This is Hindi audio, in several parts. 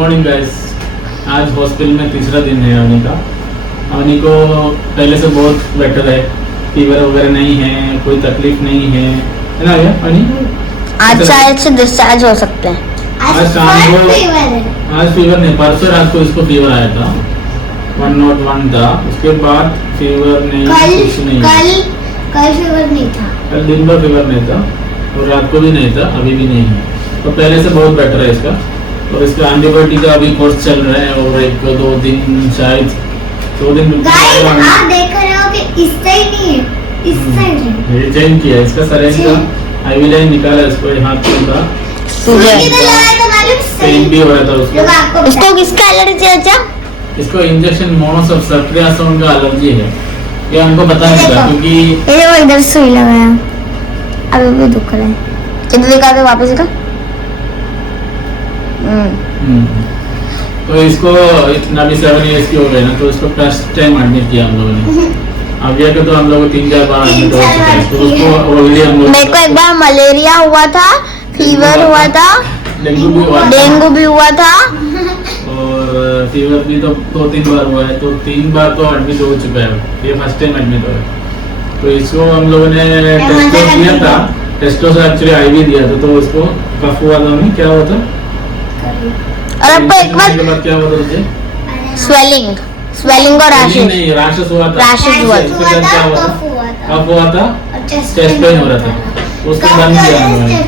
Morning guys. आज हॉस्पिटल में तीसरा दिन है अवनी का। अवनी को पहले से बहुत बेटर है, फीवर वगैरह नहीं है, कोई तकलीफ नहीं है ना भैया अवनी? आज शायद से डिस्चार्ज हो सकते हैं। आज शाम को आज फीवर नहीं, परसों रात को इसको फीवर आया था, 101 था। उसके बाद फीवर नहीं, कुछ नहीं। कल फीवर नहीं था, कल दिन भर फीवर नहीं था और रात को भी नहीं था, अभी भी नहीं है। तो पहले से बहुत बेटर है इसका। और इसका एंटीबायोटिक का अभी कोर्स चल रहा है और 1-2 दिन शायद 2 दिन गाइस आप देख रहे हो कि इस साइड नहीं है, इस साइड है। ये चेंज किया इसका सरेंज का आईवी लाइन निकाला, इसको यहाँ पे था पेन भी हो रहा था उसको। इसको किसका एलर्जी है? अच्छा, इसको इंजेक्शन मोनोसब सल्ट्रियासोन का एलर्जी है, ये हमको पता नहीं था क्योंकि ये वो इधर सुई लगाया, अभी भी दुख रहा है। इधर दिखा दे वापस का। तो इसको इतना भी 7 इयर्स की हो गए ना, तो इसको फर्स्ट टाइम एडमिट किया हम लोगों ने। अब ये तो हम लोग 3-4 बार एडमिट हो चुके हैं, तो उसको ऑलरेडी हम लोग मेरे को एक बार मलेरिया हुआ था, फीवर हुआ था, डेंगू भी हुआ था और फीवर भी तो 2-3 बार हुआ है, तो 3 बार तो एडमिट हो चुका है, ये फर्स्ट टाइम एडमिट हुआ है। तो इसको हम लोगों ने टेस्टो किया था, टेस्टो से एक्चुअली आईवी दिया था, तो उसको कफ हुआ था, नहीं क्या हुआ था, और आपको एक बार क्या हुआ था उसे? स्वेलिंग और रैशेस नहीं, रैशेस हुआ था, रैशेस हुआ था। उसके बाद क्या हुआ था? कफ हुआ था, चेस्ट पेन हो रहा था, उसको बंद किया हमने।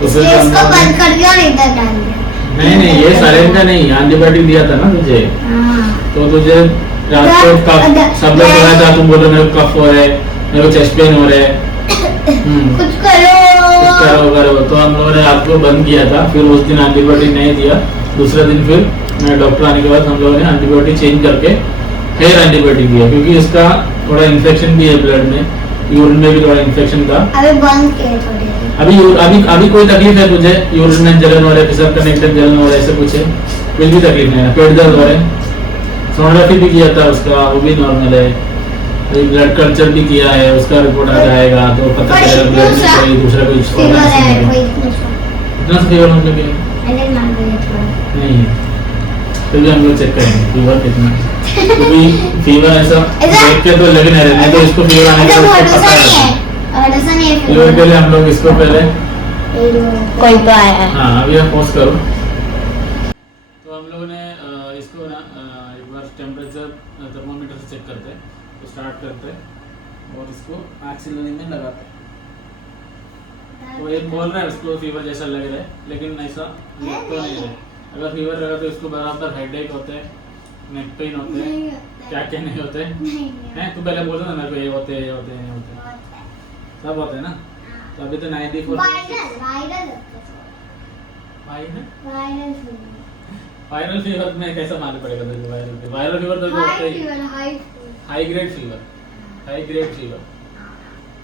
तो फिर इसको बंद कर दिया और इधर डाल दिया। नहीं, ये सरेंज का नहीं, एंटीबायोटिक दिया था ना तुझे, तो तुझे रात को कफ सब लोग बोला था, तुम बोलो मेरे को कफ हो रहा है, मेरे को चेस्ट पेन हो रहा है, कुछ करो तो हम लोगों ने रात को बंद किया था। फिर उस दिन एंटीबायोटिक नहीं दिया, दूसरे दिन फिर मेरे डॉक्टर आने के बाद हम लोगों ने एंटीबायोटिक चेंज करके फिर एंटीबायोटिक दिया, क्योंकि इसका थोड़ा इन्फेक्शन भी है ब्लड में, यूरिन में भी थोड़ा इन्फेक्शन था। अभी बंद किए थोड़े अभी कोई तकलीफ है तुझे? यूरिन में जलन हो रहा है, फिसर कनेक्टेड जलन हो रहा है, ऐसे कुछ है? कोई भी तकलीफ नहीं है? पेट दर्द हो रहा है? सोनोग्राफी भी किया था उसका, वो भी नॉर्मल है। ब्लड कल्चर भी किया है, उसका रिपोर्ट आ जाएगा तो पता चलेगा ब्लड में कोई दूसरा कोई इतना फीवर मतलब नहीं है। फिर भी हम लोग चेक करेंगे फीवर कितना, क्योंकि फीवर ऐसा देख के तो लगे नहीं रहने, तो इसको फीवर आने का पता है। फीवर के लिए हम लोग इसको पहले कोई तो आया है। हाँ अभी आप पोस्ट करो। तो हम लोगों ने इसको ना एक बार टेम्परेचर थर्मोमीटर से चेक करते हैं, तो स्टार्ट करते हैं और इसको एक्सिलरी में लगाते हैं। तो एक बोल रहा है उसको फीवर जैसा लग रहा है, लेकिन ऐसा लग तो नहीं है। अगर फीवर लगा तो इसको बराबर हेडेक होते हैं, नेक पेन होते हैं, क्या क्या नहीं होते हैं। तू पहले बोलता था मेरे को ये होते हैं, ये होते हैं, ये होते हैं, सब होते हैं ना। तो अभी तो 94 वायरल फीवर में कैसा मालूम पड़ेगा तुझे? वायरल फीवर तो हाई ग्रेड फीवर।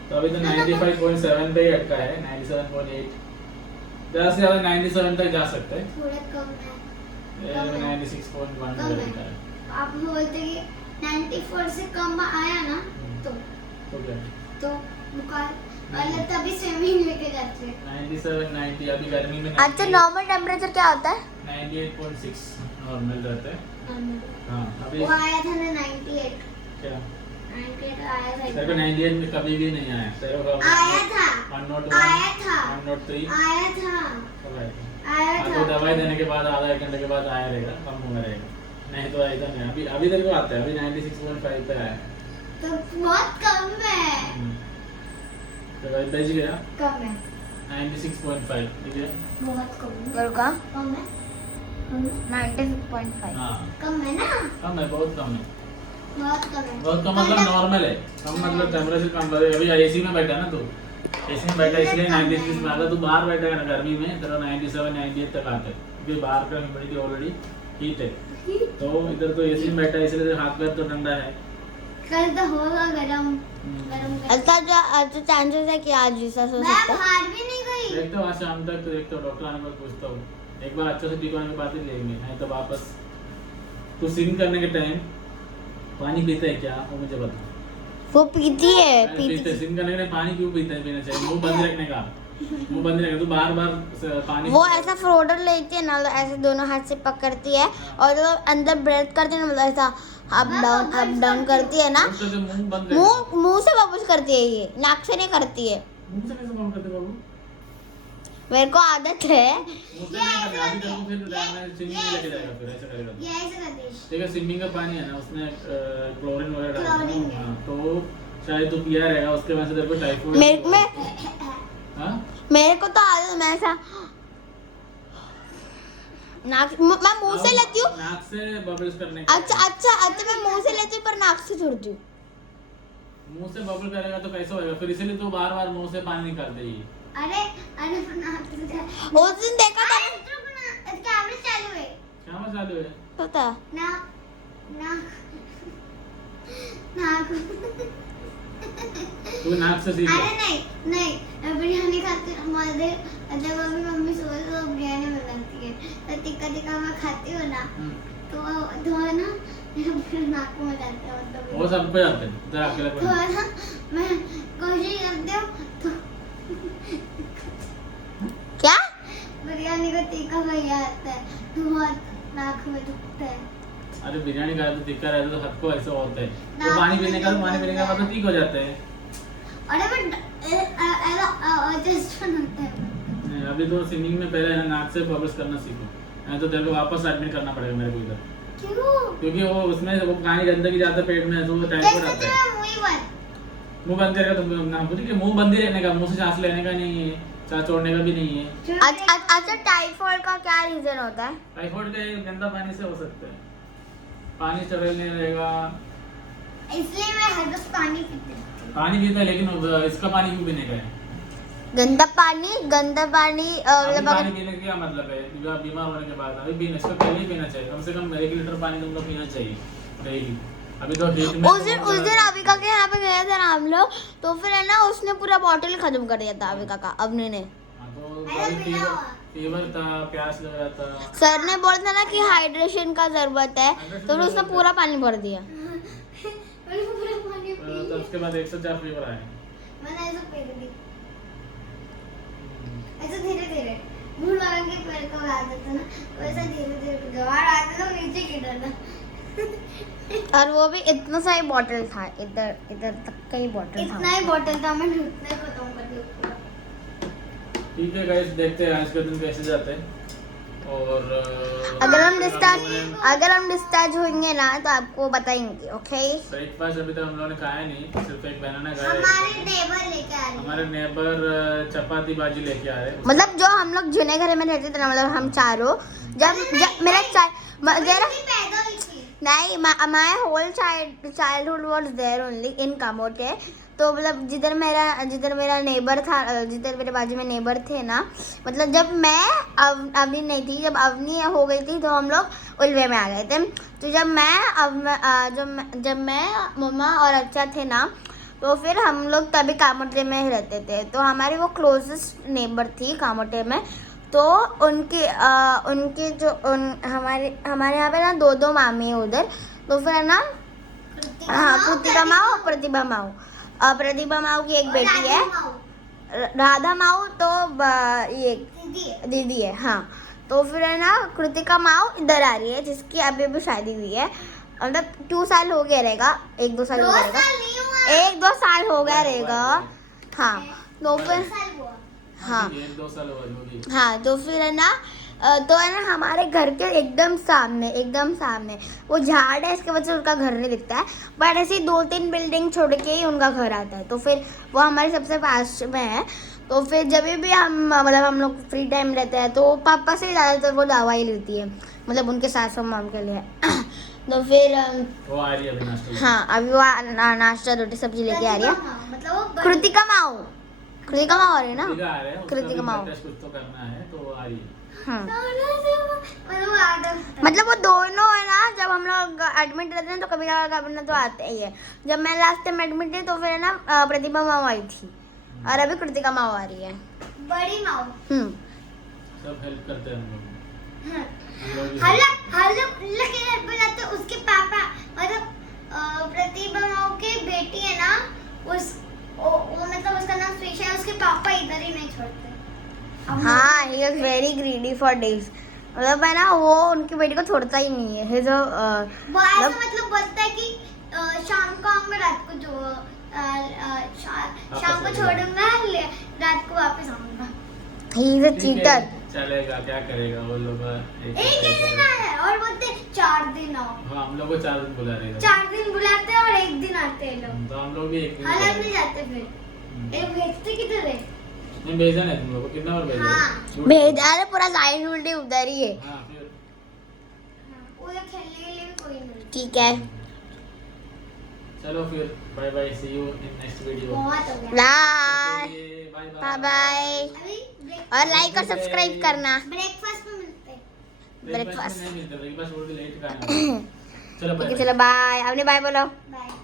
तो अभी तो 95.7 पे ही अटका है, 97.8, ज़्यादा से ज़्यादा 97 तक जा सकता है, थोड़ा कम है, 96.1 पे अटका है। आप बोलते कि 94 से कम आया ना तो क्या? तो बुखार वाले तभी स्विमिंग लेके जाते हैं। 97, 90 अभी गर्मी में अच्छा, नॉर्मल टेम्परेचर क्या होता है? 98.6 नॉर्मल रहता है। हाँ अभी वो आया था ना 98 क्या 98 आया था। तेरे को 98 में कभी भी नहीं आया, तेरे को आया था 101, आया था 103 आया था कब आया था? आया आपको था। दवाई देने के बाद आधा 1 घंटे के बाद आया रहेगा, कम हुआ रहेगा, नहीं तो ऐसा नहीं। अभी तेरे को आता है, अभी 96.5 पे आया तो बहुत कम है, तो भाई बच गया कम है 96.5, ठीक है? बहुत कम है। और का कम है 96.5। हाँ कम है ना, कम है, बहुत कम है। बहुत कम है। बहुत कम मतलब नॉर्मल है, कम मतलब टेम्परेचर कम है। अभी एसी में बैठा ना तू, एसी में बैठा इसलिए 96 में आता। तू बाहर बैठा है ना गर्मी में, तेरा 97 98 तक आता है, क्योंकि बाहर का ह्यूमिडिटी ऑलरेडी हीट है। तो इधर तो एसी में बैठा है, इसलिए हाथ पैर तो ठंडा है। कल तो होगा गरम गरम अच्छा, जो चांसेस है कि आज ऐसा हो मैं सकता है। बाहर भी नहीं गई। देखता हूँ आज शाम तक, तो देखता हूँ, डॉक्टर आने के बाद पूछता हूँ एक बार, अच्छे से ठीक होने के बाद ही लेंगे, नहीं तो वापस। तू स्विम करने के टाइम पानी पीता है क्या, वो मुझे बता। वो पीती है, पीते स्विम करने के टाइम पानी क्यों पीना चाहिए? मुंह बंद रखने का, मुंह बंद नहीं तू बार बार पानी वो ऐसा फ्रोडर लेती है ना, मतलब ऐसे दोनों हाथ से पकड़ती है और जब अंदर ब्रेथ करती है ना, मतलब ऐसा अप डाउन करती है ना, उसका जो मुंह बंद है मुंह से बबल्स करती है, ये नाक से नहीं करती है। मुंह से कैसे काम करते बाबू? मेरे को आदत है। मुंह से नहीं करते अभी तेरे को फिर स्विमिंग में लेके जाएगा फिर ऐसा करेगा तो। ये ऐसे करते हैं। ठीक है स्विमिंग का पानी है ना उसमें क्लोरीन वगैरह डालना क्लोरीन है। हाँ, तो शायद तू पिया रहेगा उसके वजह से तेरे को टाइफाइड हाँ मेरे को तो आदत, मैं ऐसा नाक मैं मुंह से लेती हूँ। नाक से बबल्स करने अच्छा मैं मुंह से लेती हूँ पर नाक से छोड़ती हूँ। मुंह से बबल करेगा तो कैसे होएगा फिर, इसीलिए तो बार बार मुंह से पानी निकालते ही। अरे नाक से उस दिन देखा था कैमरा चालू है। क्या चालू है? पता नाक तू नाक से सीख अरे नहीं बिरयानी खाते हमारे जब अभी मम्मी सुबह सुबह बिरयानी बनाती है तो टिक्का मैं खाती हूँ ना, तो है ना मेरा नाक में जाता है, मतलब वो सब पे जाते हैं तेरा अकेला तो है ना मैं कोशिश करती हूँ तो क्या बिरयानी का टिक्का भैया आता है तो बहुत नाक में दुखता है। अरे बिरयानी खाते तो टिक्का रहता तो सबको ऐसा होता है, तो नाक पानी में पीने का नहीं पानी पीने का मतलब ठीक हो जाते हैं। अरे मैं जस्ट होता है। नहीं, अभी तो स्विमिंग में पहले है ना नाक से बबल्स करना सीखो, नहीं तो तेरे को वापस एडमिट करना पड़ेगा मेरे को इधर, क्यों? क्योंकि वो उसमें वो पानी गंदगी जाता है पेट में तो वो टाइफाइड आता है। मुंह बंद करेगा तो ना बुद्धि के मुंह बंद ही रहने का, मुंह से सांस लेने का नहीं है, सांस छोड़ने का भी नहीं है। अच्छा टाइफाइड का क्या रीजन होता है? टाइफाइड के गंदा पानी से हो सकता है, पानी चढ़ने रहेगा। इसलिए मैं हर रोज पानी पीती हूँ। पानी पीता है लेकिन इसका पानी क्यों पीने का है? गंदा पानी अभी मतलब पानी पीने का क्या मतलब है? बीमार होने के बाद अभी पीना, इसका पहले ही पीना चाहिए, कम से कम 1 लीटर पानी तुमको पीना चाहिए डेली। अभी तो ठीक में उस दिन अविका के यहाँ पे गए थे ना हम लोग, तो फिर है ना उसने पूरा बॉटल खत्म कर दिया था अविका का, अवनी ने। हाँ, तो फीवर था, प्यास लग रहा था, सर ने बोला था ना कि हाइड्रेशन का जरूरत है, तो फिर उसने पूरा पानी भर दिया। मैंने पूरा पानी पी तो उसके बाद 104 फीवर आए। मैंने ऐसा पी ली, ऐसे धीरे धीरे मुंह लगा के पैर को आदत था ना, वैसे धीरे धीरे जवार आते तो नीचे गिर था। और वो भी इतना सा ही बॉटल था, इधर तक का ही बॉटल था। इतना ही बॉटल था, मैंने उतना ही खत्म कर दिया पूरा। ठीक है गाइस, देखते हैं आज का दिन कैसे जाते हैं। और अगर हम डिस्चार्ज होंगे ना तो आपको बताएंगे, ओके? ब्रेकफास्ट अभी तक हम लोगों ने खाया नहीं, सिर्फ एक बनाना खाया है। हमारे नेबर लेके आ रहे हैं। हमारे नेबर चपाती भाजी लेके आ रहे हैं। मतलब जो हम लोग जुने घर में रहते थे ना, मतलब हम चारों, जब मेरा पैदा हुई थी। नहीं, my whole childhood was there only in Kamote। तो मतलब जिधर मेरा नेबर था, जिधर मेरे बाजू में नेबर थे ना, मतलब जब मैं अवनी नहीं थी, जब अवनी हो गई थी तो हम लोग उल्वे में आ गए थे। तो जब मैं मम्मा और अच्छा थे ना, तो फिर हम लोग तभी कामोटे में ही रहते थे। तो हमारी वो क्लोजेस्ट नेबर थी कामोटे में। तो उनके जो हमारे यहाँ पे ना 2 मामी है उधर। तो फिर है ना, हाँ, कृतिका माऊ और प्रतिभा माऊ। प्रतिभा माऊ की एक बेटी है, राधा माऊ तो ये दीदी है, हाँ। तो फिर है ना कृतिका माऊ इधर आ रही है, जिसकी अभी शादी हुई है, मतलब 2 साल हो गया रहेगा, 1-2 साल हो गया रहेगा, 1-2 साल हो गया रहेगा, हाँ। तो फिर हाँ 1-2 साल हुआ जो भी। हाँ, तो फिर है ना हमारे घर के एकदम सामने वो झाड़ है, इसके वजह से उनका घर नहीं दिखता है, बट ऐसे 2-3 बिल्डिंग छोड़ के ही उनका घर आता है। तो फिर वो हमारे सबसे पास में है। तो फिर जब भी हम लोग फ्री टाइम रहते हैं तो पापा से ज़्यादातर वो दवाई लेती है, मतलब उनके सास और मॉम के लिए। तो फिर वो आ रही है अभी नाश्ता। हाँ, अभी वो नाश्ता रोटी सब्जी लेके आ रही है। मतलब कृतिका माऊ आ रही है ना, कृतिका माऊ। कुछ तो करना है तो वो आ रही है। मतलब वो दोनों है ना, जब हम लोग एडमिट रहते हैं तो कभी कभी तो आते ही है। जब मैं लास्ट टाइम एडमिट थी तो फिर है ना प्रतिभा माऊ आई थी, और अभी कृतिका माऊ आ रही है, बड़ी माऊ। सब हेल्प करते हैं हम लोग। हर लोग के घर पे जाते हैं, उसके पापा मतलब प्रतिभा माऊ की बेटी है ना, वो मतलब उसका नाम फिश है, उसके पापा इधर ही नहीं छोड़ते। हाँ, he is very greedy for days. मतलब है ना, वो उनकी बेटी को छोड़ता ही नहीं है. He's a वो ऐसा मतलब बोलता है कि शाम को आऊंगा, रात को जो शाम को छोड़ूंगा, रात को वापस आऊंगा। he is a ठीक है, cheater. चलेगा, क्या करेगा वो लोग। एक दिन आए और बोलते 4 दिन आओ। हाँ, हम लोग को 4 दिन बुला रहे हैं। 4 दिन बुलाते हैं और 1 दिन आते हैं लोग। तो हम लोग भी 1 दिन अलग नहीं जाते फिर। एक भेजते किधर है? नहीं भेजा नहीं तुम लोग को, कितना बार भेजा? हाँ। भेजा है, पूरा साइड उल्टी उधर ही है. हाँ, फिर वो लोग खेलने के लिए भी कोई नहीं। ठीक है, चलो फिर bye bye, see you in next video. बहुत हो गया। Bye bye bye. अभी और लाइक और सब्सक्राइब करना. ब्रेकफास्ट में मिलते हैं। ब्रेकफास्ट नहीं मिलता, ब्रेकफास्ट बहुत लेट का है। चलो ठीक है, बाय। चलो बाय. आपने बाय बोलो. बाय।